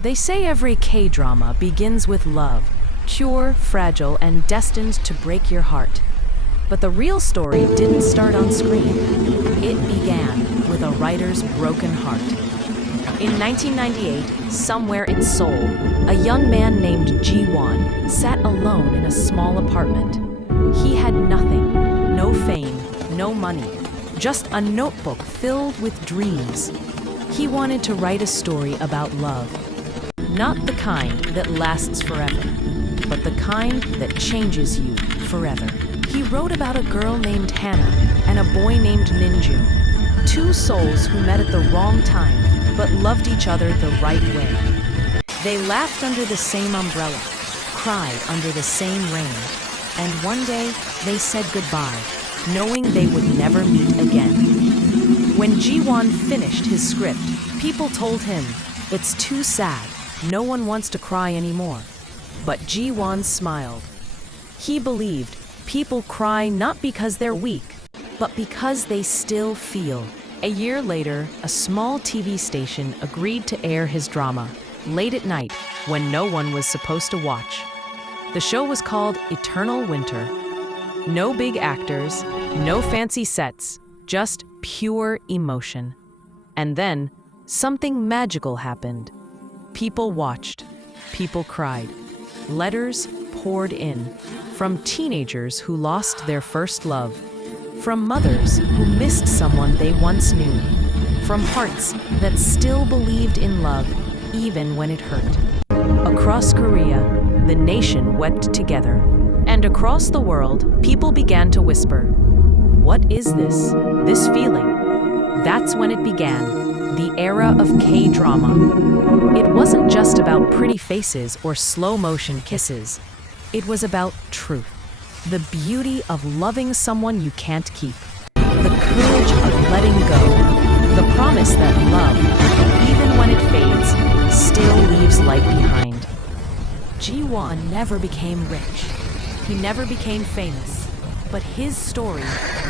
They say every K-drama begins with love, pure, fragile, and destined to break your heart. But the real story didn't start on screen. It began with a writer's broken heart. In 1998, somewhere in Seoul, a young man named Ji-won sat alone in a small apartment. He had nothing, no fame, no money, just a notebook filled with dreams. He wanted to write a story about love. Not the kind that lasts forever, but the kind that changes you forever. He wrote about a girl named Hannah and a boy named Ninju, two souls who met at the wrong time but loved each other the right way. They laughed under the same umbrella, cried under the same rain, and one day they said goodbye, knowing they would never meet again. When Ji-won finished his script, people told him, "It's too sad. No one wants to cry anymore." But Ji-won smiled. He believed people cry not because they're weak, but because they still feel. A year later, a small TV station agreed to air his drama, late at night, when no one was supposed to watch. The show was called Eternal Winter. No big actors, no fancy sets, just pure emotion. And then, something magical happened. People watched, people cried. Letters poured in, from teenagers who lost their first love, from mothers who missed someone they once knew, from hearts that still believed in love even when it hurt. Across Korea, the nation wept together, and across the world, people began to whisper, "What is this? This feeling?" That's when it began. The era of K-drama. It wasn't just about pretty faces or slow-motion kisses. It was about truth. The beauty of loving someone you can't keep. The courage of letting go. The promise that love, even when it fades, still leaves light behind. Ji-won never became rich. He never became famous. But his story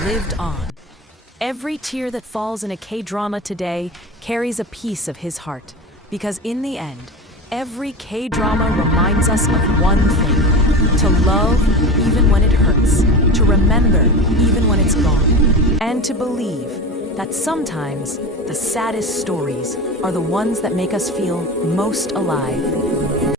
lived on. Every tear that falls in a K-drama today carries a piece of his heart. Because in the end, every K-drama reminds us of one thing: to love even when it hurts, to remember even when it's gone, and to believe that sometimes the saddest stories are the ones that make us feel most alive.